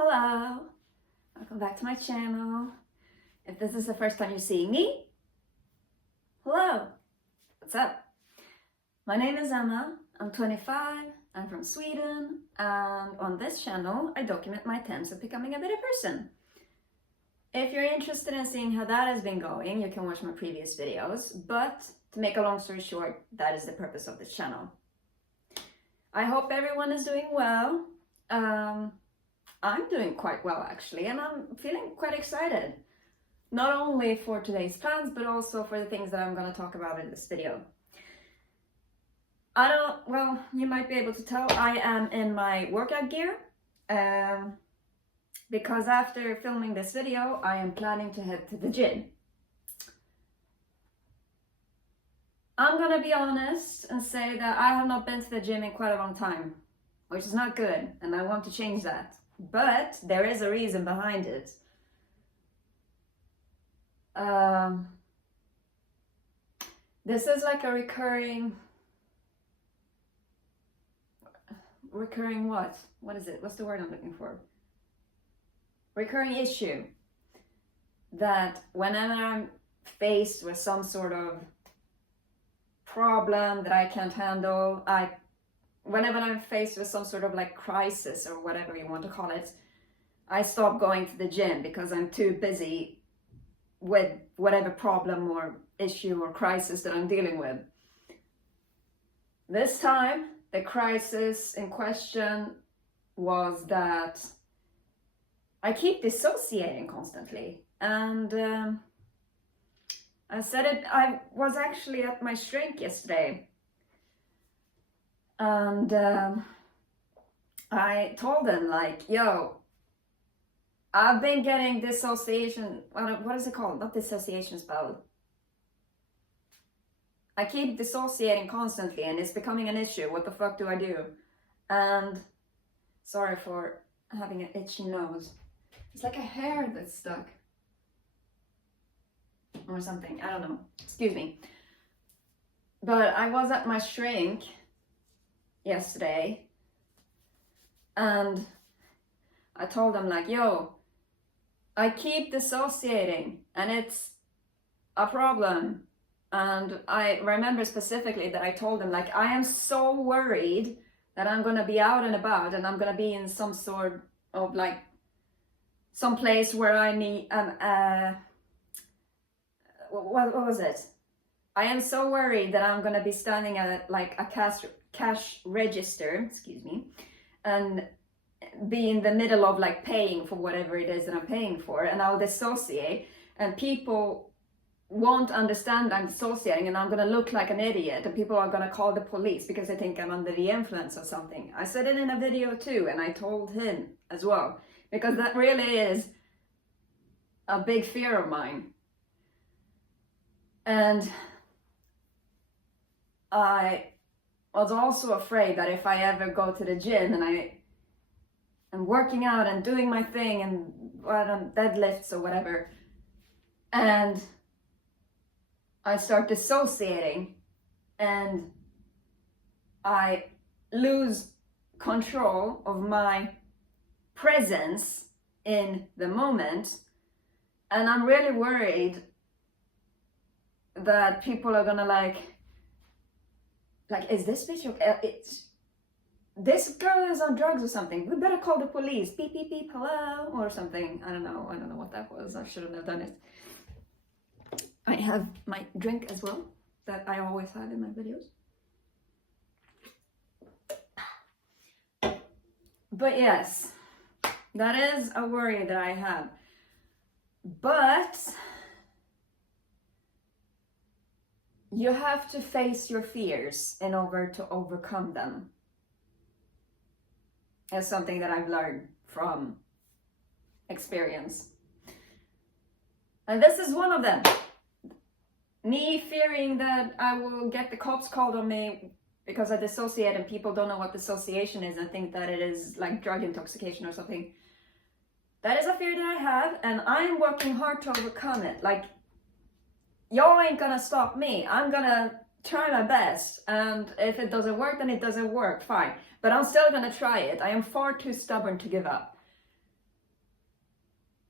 Hello, welcome back to my channel. If this is the first time you're seeing me, hello, what's up? My name is Emma, I'm 25, I'm from Sweden, and on this channel I document my attempts at becoming a better person. If you're interested in seeing how that has been going, you can watch my previous videos, but to make a long story short, that is the purpose of this channel. I hope everyone is doing well. I'm doing quite well actually, and I'm feeling quite excited. Not only for today's plans, but also for the things that I'm going to talk about in this video. Well, you might be able to tell I am in my workout gear, because after filming this video, I am planning to head to the gym. I'm going to be honest and say that I have not been to the gym in quite a long time, which is not good, and I want to change that. But there is a reason behind it. This is like a recurring what? What is it? What's the word I'm looking for? Recurring issue. That whenever I'm faced with some sort of problem that I can't handle, whenever I'm faced with some sort of like crisis or whatever you want to call it, I stop going to the gym because I'm too busy with whatever problem or issue or crisis that I'm dealing with. This time, the crisis in question was that I keep dissociating constantly. And I was actually at my shrink yesterday. And I told him, like, yo, I've been getting dissociation. What is it called? Not dissociation spelled. I keep dissociating constantly and it's becoming an issue. What the fuck do I do? And sorry for having an itchy nose. It's like a hair that's stuck. Or something. I don't know. Excuse me. But I was at my shrink yesterday, and I told them, like, yo, I keep dissociating and it's a problem. And I remember specifically that I told them, like, I am so worried that I'm gonna be out and about and I'm gonna be in some sort of like some place where I need what was it? I am so worried that I'm gonna be standing at like a cash register, excuse me, and be in the middle of like paying for whatever it is that I'm paying for, and I'll dissociate and people won't understand I'm dissociating and I'm gonna look like an idiot and people are gonna call the police because they think I'm under the influence or something. I said it in a video too, and I told him as well, because that really is a big fear of mine. And I was also afraid that if I ever go to the gym and I am working out and doing my thing and deadlifts or whatever, and I start dissociating and I lose control of my presence in the moment, and I'm really worried that people are gonna like, is this bitch okay? This girl is on drugs or something. We better call the police. Beep, beep, beep, hello, or something. I don't know what that was. I shouldn't have done it. I have my drink as well, that I always have in my videos. But yes, that is a worry that I have. But you have to face your fears in order to overcome them. It's something that I've learned from experience. And this is one of them. Me fearing that I will get the cops called on me because I dissociate and people don't know what dissociation is and think that it is like drug intoxication or something. That is a fear that I have, and I'm working hard to overcome it. Like, y'all ain't gonna stop me. I'm gonna try my best, and if it doesn't work, then it doesn't work, fine. But I'm still gonna try it. I am far too stubborn to give up.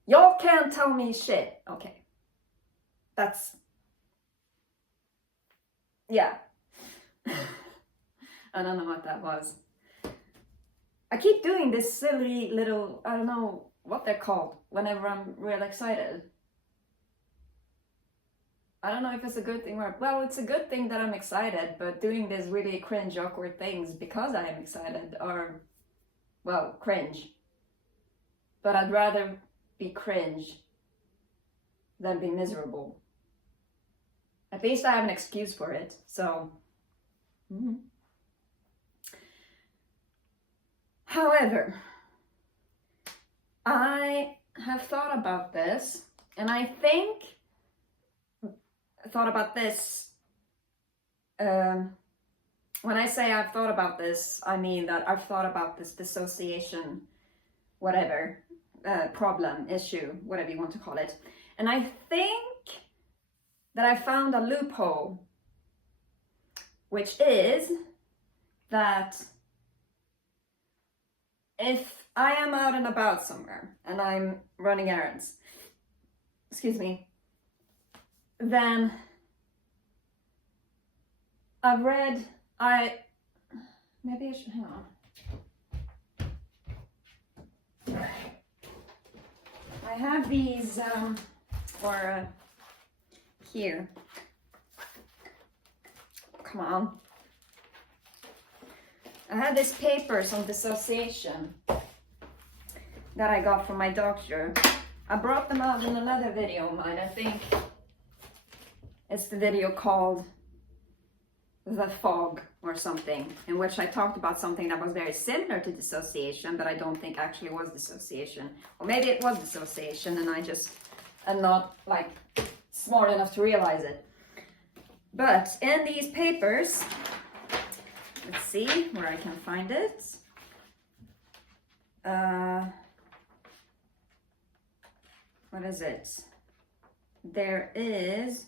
Y'all can't tell me shit. Okay. That's... yeah. I don't know what that was. I keep doing this silly little, I don't know what they're called, whenever I'm real excited. I don't know if it's a good thing or, well, it's a good thing that I'm excited, but doing these really cringe, awkward things because I am excited are, well, cringe. But I'd rather be cringe than be miserable. At least I have an excuse for it, so... However, I have thought about this, and I think thought about this, when I say I've thought about this, I mean that I've thought about this dissociation, whatever, problem, issue, whatever you want to call it. And I think that I found a loophole, which is that if I am out and about somewhere and I'm running errands, excuse me, then I've read, maybe I should, hang on. I have these, here. Come on. I had these papers on dissociation that I got from my doctor. I brought them out in another video of mine. I think it's the video called The Fog or something, in which I talked about something that was very similar to dissociation, but I don't think actually was dissociation. Or maybe it was dissociation and I just am not like smart enough to realize it. But in these papers, let's see where I can find it. What is it? There is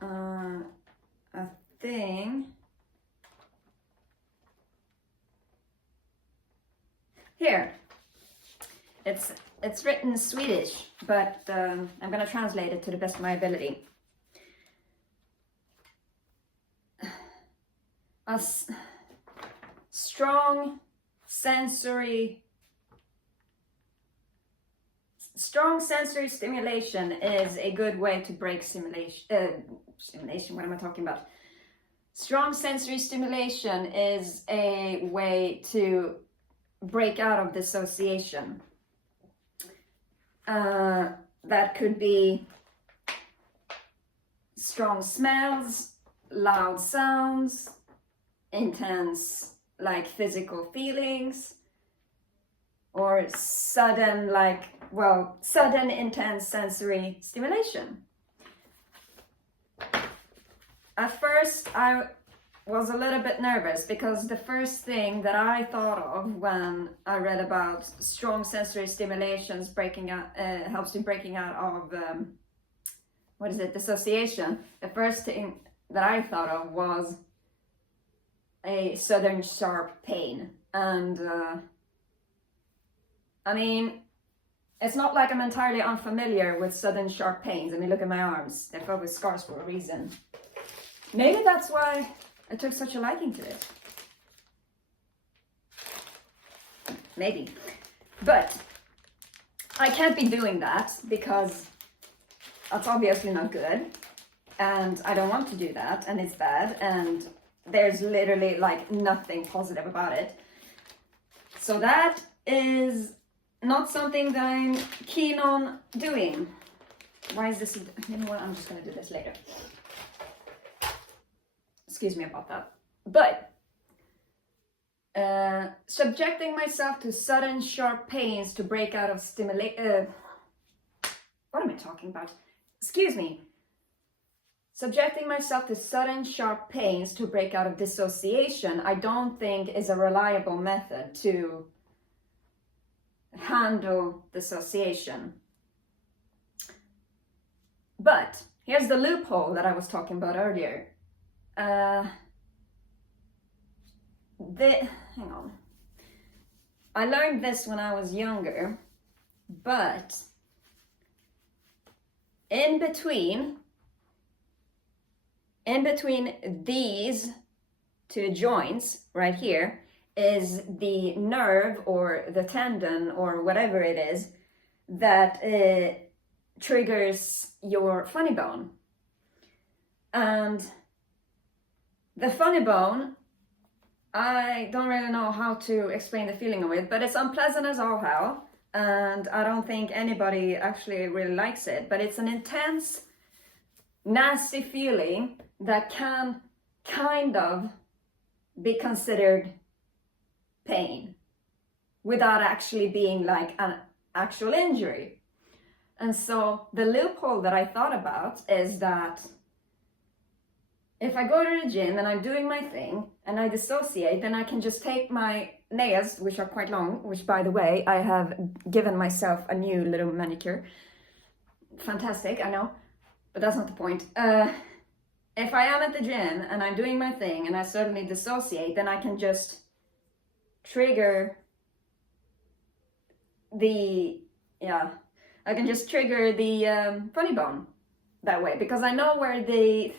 a thing here. It's written in Swedish, but I'm gonna translate it to the best of my ability. A strong sensory stimulation is a good way to break stimulation. What am I talking about? Strong sensory stimulation is a way to break out of dissociation. That could be strong smells, loud sounds, intense like physical feelings, or sudden intense sensory stimulation. At first I was a little bit nervous because the first thing that I thought of when I read about strong sensory stimulations helps in breaking out of dissociation, the first thing that I thought of was a sudden sharp pain. And I mean, it's not like I'm entirely unfamiliar with sudden sharp pains. I mean, look at my arms, they're filled with scars for a reason. Maybe that's why I took such a liking to it. Maybe. But I can't be doing that because that's obviously not good. And I don't want to do that, and it's bad, and there's literally like nothing positive about it. So that is not something that I'm keen on doing. Why is this? You know what? I'm just going to do this later. Excuse me about that. But subjecting myself to sudden sharp pains to break out of what am I talking about? Excuse me. Subjecting myself to sudden sharp pains to break out of dissociation, I don't think is a reliable method to handle dissociation. But here's the loophole that I was talking about earlier. Hang on. I learned this when I was younger, but in between these two joints right here is the nerve or the tendon or whatever it is that triggers your funny bone. And the funny bone, I don't really know how to explain the feeling of it, but it's unpleasant as all hell, and I don't think anybody actually really likes it, but it's an intense, nasty feeling that can kind of be considered pain without actually being like an actual injury. And so the loophole that I thought about is that if I go to the gym and I'm doing my thing and I dissociate, then I can just take my nails, which are quite long, which by the way, I have given myself a new little manicure. Fantastic, I know, but that's not the point. If I am at the gym and I'm doing my thing and I suddenly dissociate, then I can just trigger the funny bone that way, because I know where the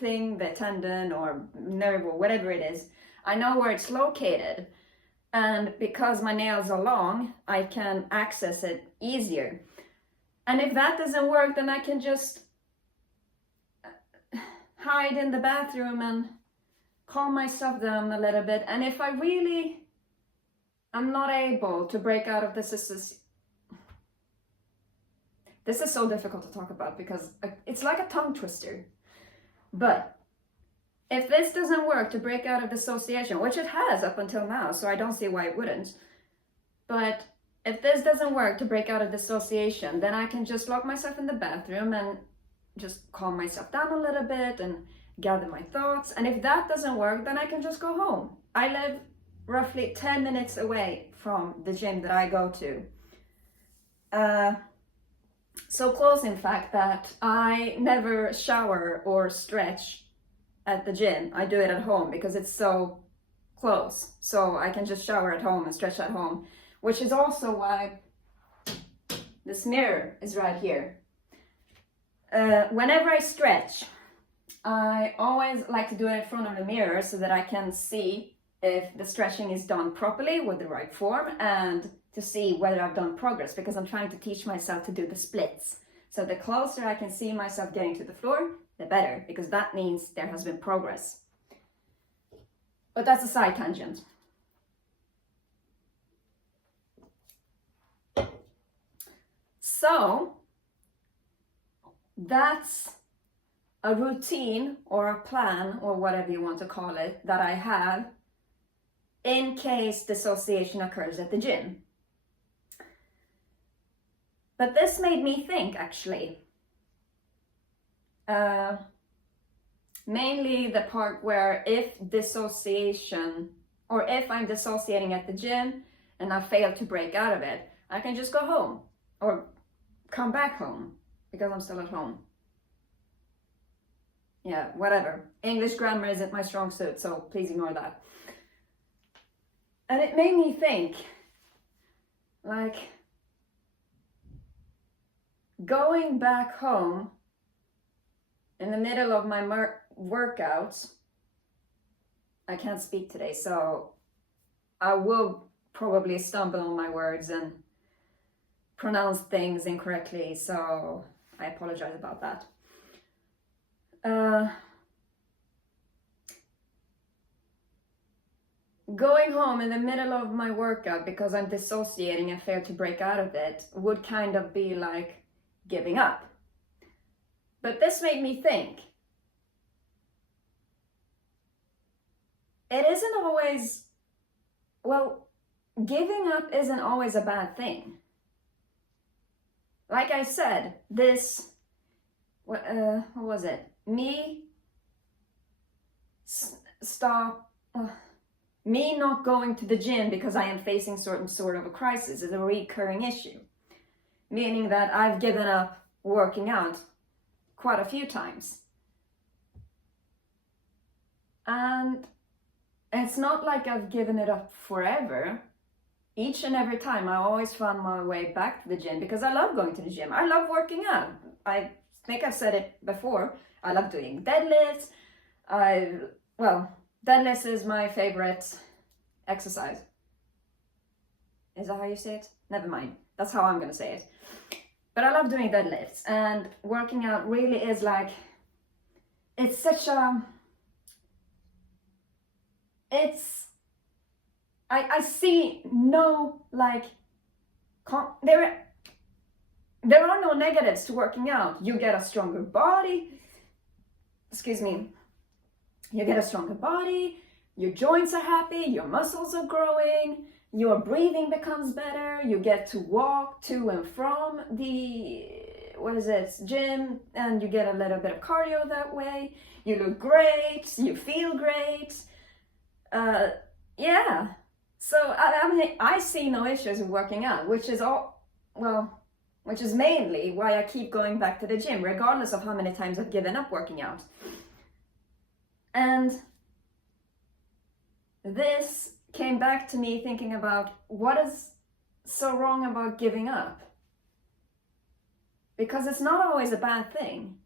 tendon or nerve or whatever it is, I know where it's located. And because my nails are long, I can access it easier. And if that doesn't work, then I can just hide in the bathroom and calm myself down a little bit. And if I really am not able to break out of this is so difficult to talk about because it's like a tongue twister. But if this doesn't work to break out of dissociation, which it has up until now, so I don't see why it wouldn't. But if this doesn't work to break out of dissociation, then I can just lock myself in the bathroom and just calm myself down a little bit and gather my thoughts. And if that doesn't work, then I can just go home. I live roughly 10 minutes away from the gym that I go to. So close, in fact, that I never shower or stretch at the gym. I do it at home because it's so close. So I can just shower at home and stretch at home, which is also why this mirror is right here. Whenever I stretch, I always like to do it in front of the mirror so that I can see if the stretching is done properly with the right form and to see whether I've done progress, because I'm trying to teach myself to do the splits. So the closer I can see myself getting to the floor, the better, because that means there has been progress. But that's a side tangent. So that's a routine or a plan or whatever you want to call it that I have in case dissociation occurs at the gym. But this made me think, actually. Mainly the part where if dissociation, or if I'm dissociating at the gym and I fail to break out of it, I can just go home or come back home because I'm still at home. Yeah, whatever. English grammar isn't my strong suit, so please ignore that. And it made me think, like, going back home in the middle of my workouts, I can't speak today, so I will probably stumble on my words and pronounce things incorrectly, so I apologize about that. Going home in the middle of my workout because I'm dissociating and fail to break out of it would kind of be like giving up. But this made me think, it isn't always, well, giving up isn't always a bad thing. Like I said, this, what was it? Me not going to the gym because I am facing certain sort of a crisis is a recurring issue. Meaning that I've given up working out quite a few times. And it's not like I've given it up forever. each and every time I always found my way back to the gym because I love going to the gym. I love working out. I think I've said it before. I love doing deadlifts. Deadlifts is my favorite exercise. Is that how you say it? Never mind. That's how I'm gonna say it. But I love doing deadlifts, and working out really is like, it's such a, I see no, like, there are no negatives to working out. You get a stronger body, you get a stronger body, your joints are happy, your muscles are growing, your breathing becomes better, you get to walk to and from the, gym, and you get a little bit of cardio that way, you look great, you feel great, yeah. So, I mean, I see no issues with working out, which is mainly why I keep going back to the gym, regardless of how many times I've given up working out. And this came back to me thinking about what is so wrong about giving up. Because it's not always a bad thing.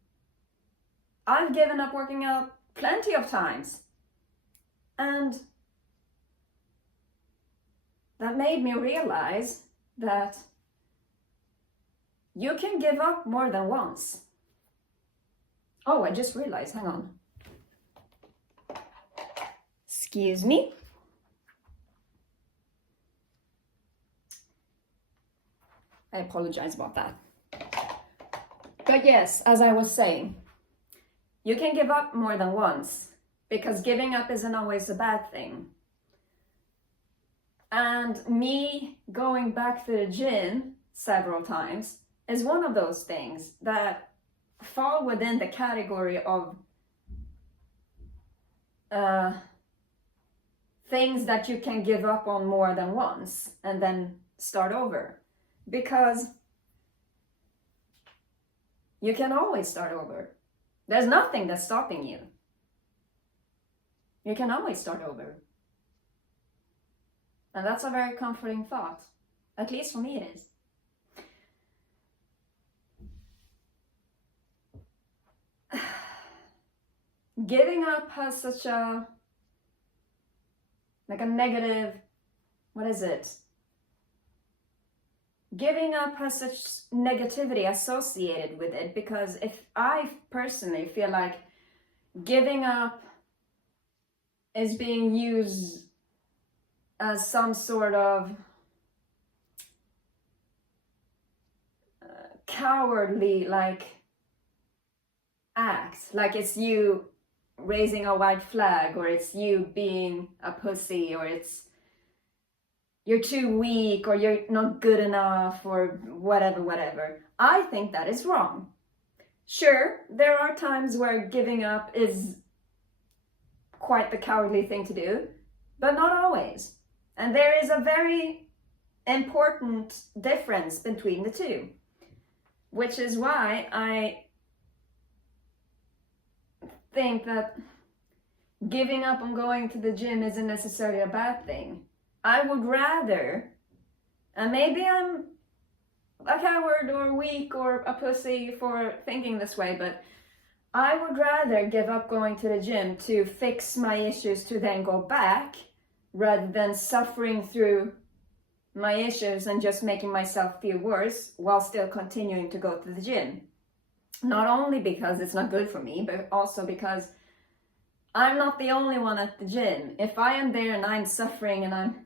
I've given up working out plenty of times. And that made me realize that you can give up more than once. Oh, I just realized, hang on. Excuse me. I apologize about that. But yes, as I was saying, you can give up more than once, because giving up isn't always a bad thing. And me going back to the gym several times is one of those things that fall within the category of things that you can give up on more than once and then start over. Because you can always start over. There's nothing that's stopping you. You can always start over. And that's a very comforting thought. At least for me it is. Giving up has such a, like a negative, Giving up has such negativity associated with it, because if I personally feel like giving up is being used as some sort of cowardly act, like it's you raising a white flag, or it's you being a pussy, or it's you're too weak, or you're not good enough, or whatever. I think that is wrong. Sure, there are times where giving up is quite the cowardly thing to do, but not always. And there is a very important difference between the two, which is why I think that giving up on going to the gym isn't necessarily a bad thing. I would rather, and maybe I'm a coward or weak or a pussy for thinking this way, but I would rather give up going to the gym to fix my issues to then go back, rather than suffering through my issues and just making myself feel worse while still continuing to go to the gym. Not only because it's not good for me, but also because I'm not the only one at the gym. If I am there and I'm suffering and I'm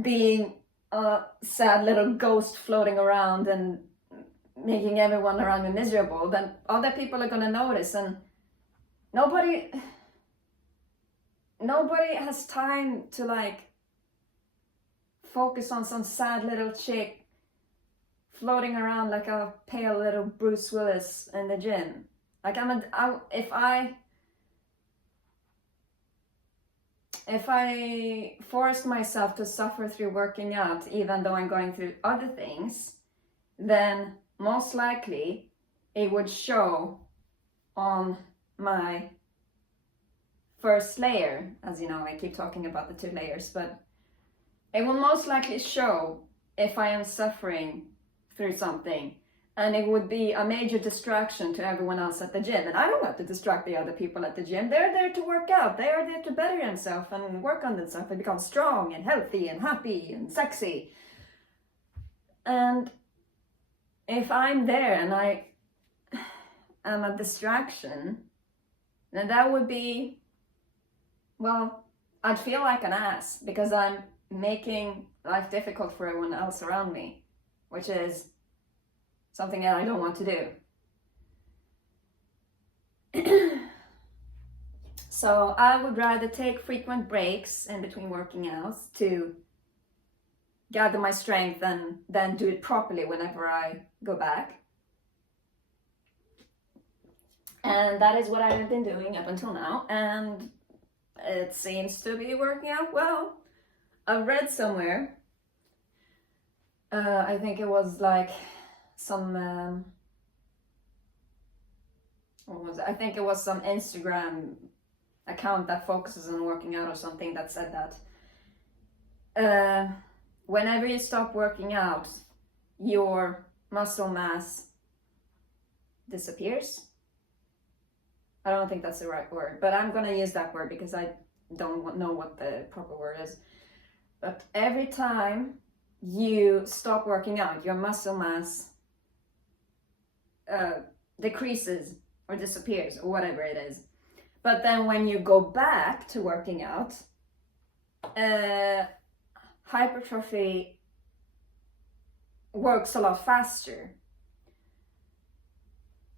being a sad little ghost floating around and making everyone around me miserable, then other people are gonna notice, and nobody has time to focus on some sad little chick floating around like a pale little Bruce Willis in the gym. If I forced myself to suffer through working out, even though I'm going through other things, then most likely it would show on my first layer. As you know, I keep talking about the 2 layers, but it will most likely show if I am suffering through something, and it would be a major distraction to everyone else at the gym. And I don't have to distract the other people at the gym. They're there to work out. They are there to better themselves and work on themselves and become strong and healthy and happy and sexy. And if I'm there and I am a distraction, then that would be, well, I'd feel like an ass because I'm making life difficult for everyone else around me, which is something that I don't want to do. So I would rather take frequent breaks in between working outs to gather my strength and then do it properly whenever I go back. And that is what I have been doing up until now, and it seems to be working out well. I read somewhere, I think it was like some, what was it? I think it was some Instagram account that focuses on working out or something that said that whenever you stop working out, your muscle mass disappears. I don't think that's the right word, but I'm gonna use that word because I don't know what the proper word is. But every time you stop working out, your muscle mass decreases or disappears or whatever it is. But then when you go back to working out, hypertrophy works a lot faster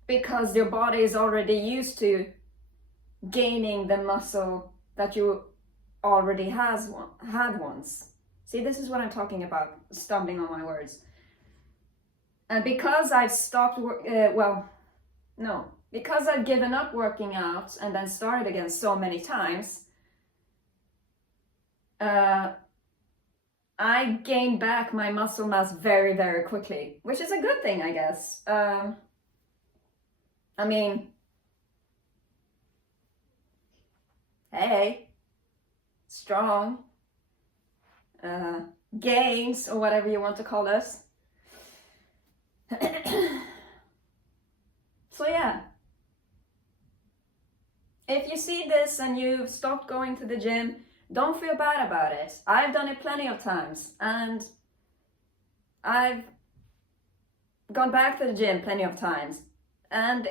because your body is already used to gaining the muscle that you already had once. See, this is what I'm talking about, stumbling on my words. And because I've stopped, because I've given up working out and then started again so many times, I gain back my muscle mass very, very quickly, which is a good thing, I guess. I mean, hey, strong, Gainz, or whatever you want to call us. So yeah, if you see this and you've stopped going to the gym, don't feel bad about it. I've done it plenty of times, and I've gone back to the gym plenty of times, and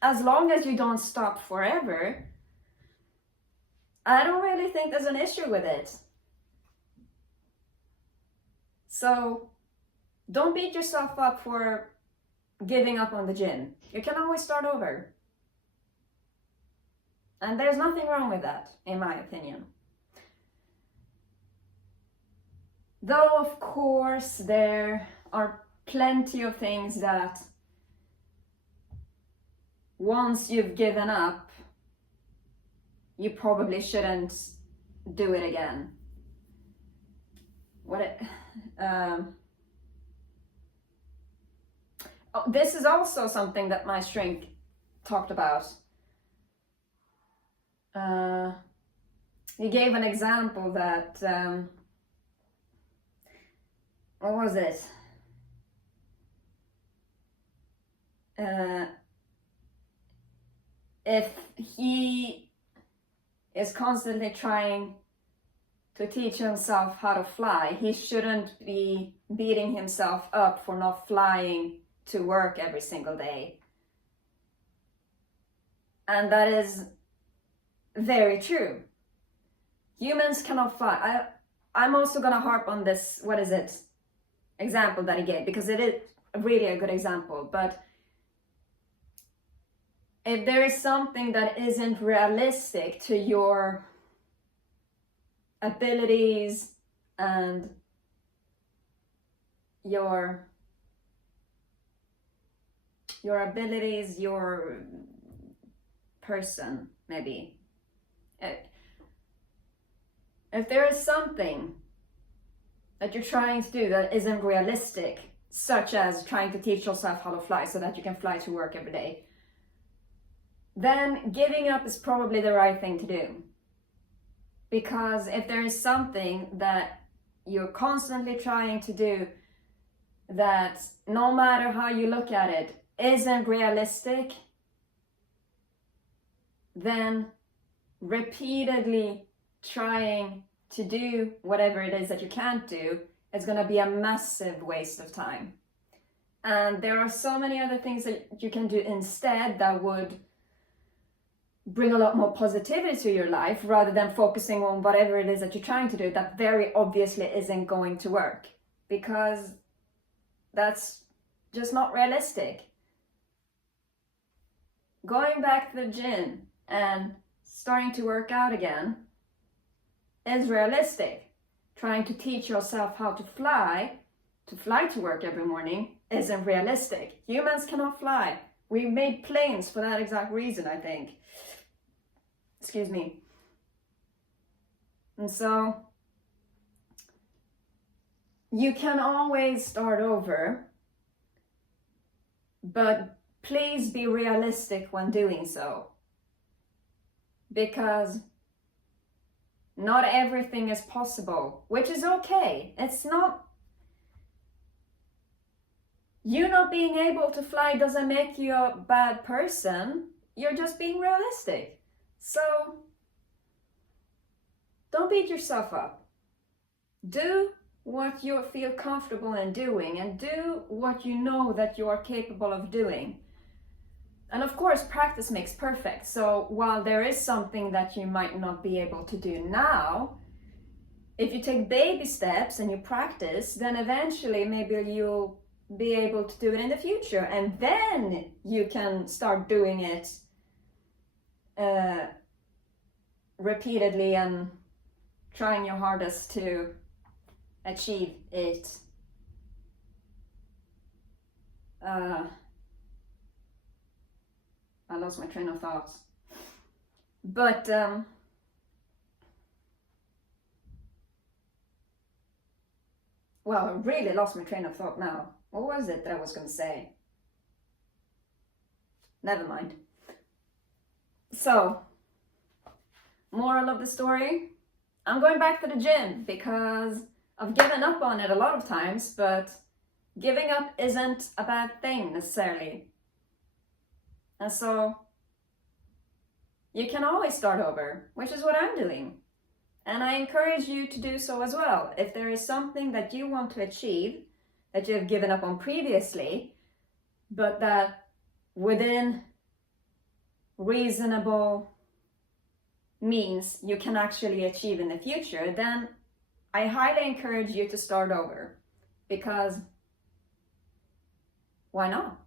as long as you don't stop forever, I don't really think there's an issue with it. So don't beat yourself up for giving up on the gym. You can always start over. And there's nothing wrong with that, in my opinion. Though, of course, there are plenty of things that once you've given up, you probably shouldn't do it again. This is also something that my shrink talked about. He gave an example that, what was it? If he is constantly trying to teach himself how to fly, he shouldn't be beating himself up for not flying to work every single day. And that is very true. Humans cannot fly. I'm also gonna harp on this, example that he gave, because it is really a good example. But if there is something that isn't realistic to your abilities and your abilities, your person, maybe. If there is something that you're trying to do that isn't realistic, such as trying to teach yourself how to fly so that you can fly to work every day, then giving up is probably the right thing to do. Because if there is something that you're constantly trying to do that, no matter how you look at it, isn't realistic, then repeatedly trying to do whatever it is that you can't do is going to be a massive waste of time. And there are so many other things that you can do instead that would bring a lot more positivity to your life, rather than focusing on whatever it is that you're trying to do that very obviously isn't going to work, because that's just not realistic. Going back to the gym and starting to work out again is realistic. Trying to teach yourself how to fly to work every morning isn't realistic. Humans cannot fly. We made planes for that exact reason, I think. Excuse me. And so you can always start over, but please be realistic when doing so. Because not everything is possible, which is okay. It's not, you not being able to fly doesn't make you a bad person. You're just being realistic. So don't beat yourself up. Do what you feel comfortable in doing, and do what you know that you are capable of doing. And of course, practice makes perfect. So while there is something that you might not be able to do now, if you take baby steps and you practice, then eventually maybe you'll be able to do it in the future. And then you can start doing it repeatedly and trying your hardest to achieve it. I lost my train of thoughts. But well, I really lost my train of thought now. What was it that I was going to say? Never mind. So, moral of the story, I'm going back to the gym because I've given up on it a lot of times, but giving up isn't a bad thing necessarily. And so you can always start over, which is what I'm doing. And I encourage you to do so as well. If there is something that you want to achieve that you have given up on previously, but that within reasonable means you can actually achieve in the future, then I highly encourage you to start over. Because why not?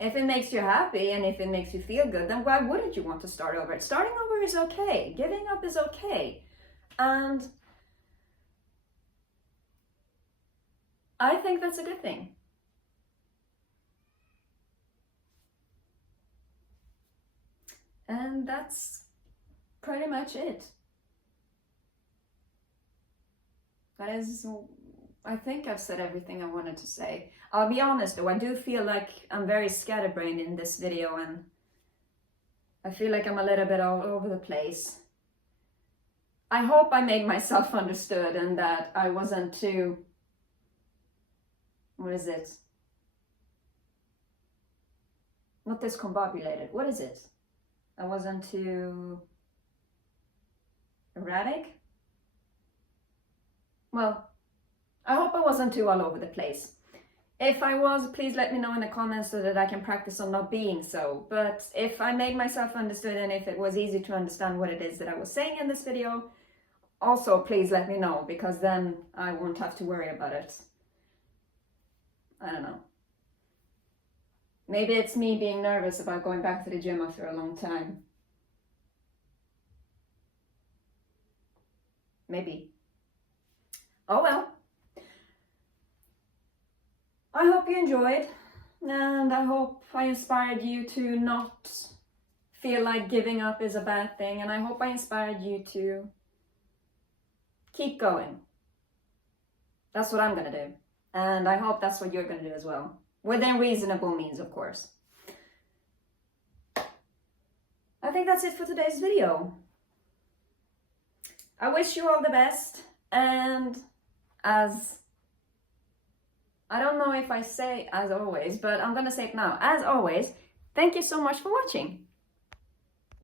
If it makes you happy and if it makes you feel good, then why wouldn't you want to start over? Starting over is okay. Giving up is okay. And I think that's a good thing. And that's pretty much it. That is, I think I've said everything I wanted to say. I'll be honest though, I do feel like I'm very scatterbrained in this video, and I feel like I'm a little bit all over the place. I hope I made myself understood and that I wasn't too, what is it? Not discombobulated, what is it? I wasn't too erratic? Well, I hope I wasn't too all over the place. If I was, please let me know in the comments so that I can practice on not being so. But if I made myself understood and if it was easy to understand what it is that I was saying in this video, also please let me know, because then I won't have to worry about it. I don't know. Maybe it's me being nervous about going back to the gym after a long time. Maybe. Oh well. I hope you enjoyed, and I hope I inspired you to not feel like giving up is a bad thing, and I hope I inspired you to keep going. That's what I'm gonna do, and I hope that's what you're gonna do as well, within reasonable means, of course. I think that's it for today's video. I wish you all the best, and as I don't know if I say as always, but I'm gonna say it now. As always, thank you so much for watching.